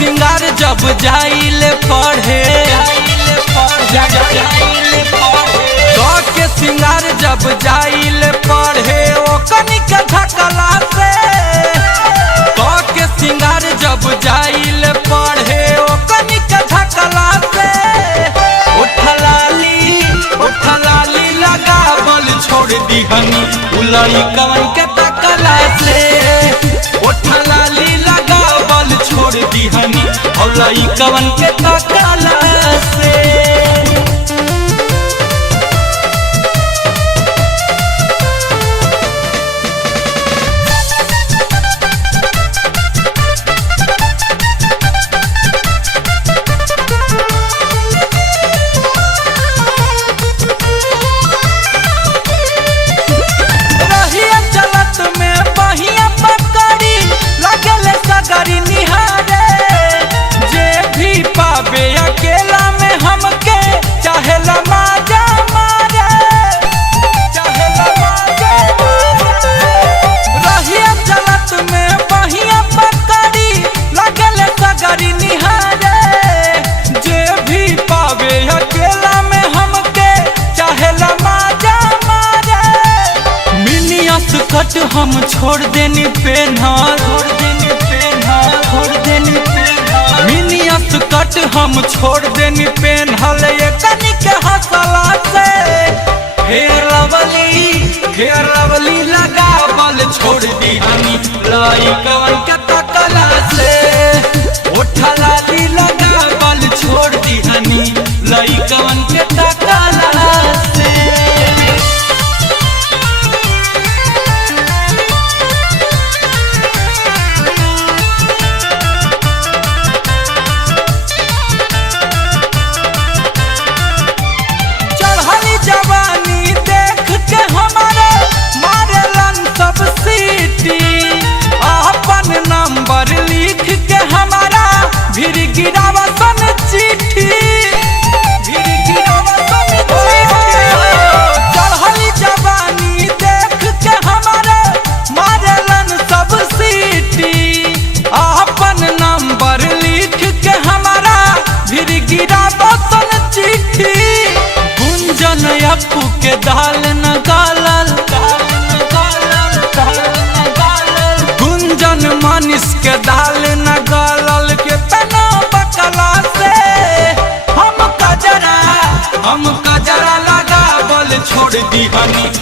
सिंगार जब जाइले पढ़े के सिंगार जब जाइले पढ़े ओ कनिक धकला से के सिंगार जब जाइले पढ़े ओ कनिक धकला से उठलाली लगावल छोड़ दिहनी उलई कवन के तकला से उठलाली लगावल छोड़ दिहनी उलई कवन के तकला से। कट हम छोड़ देनी मिनियस कट हम छोड़ देनी पेन्हल ये कनिक हंसला से फेर लवली लगावल छोड़ दिहनी लाई कवन के तकला से उठलाली लगावल छोड़ दिहनी लाई कवन के तकला से। अप्पू के दाल न गालल गुंजन मनीष के दाल न गालल के तना बकला से हम कजरा लगावल छोड़ दिहनी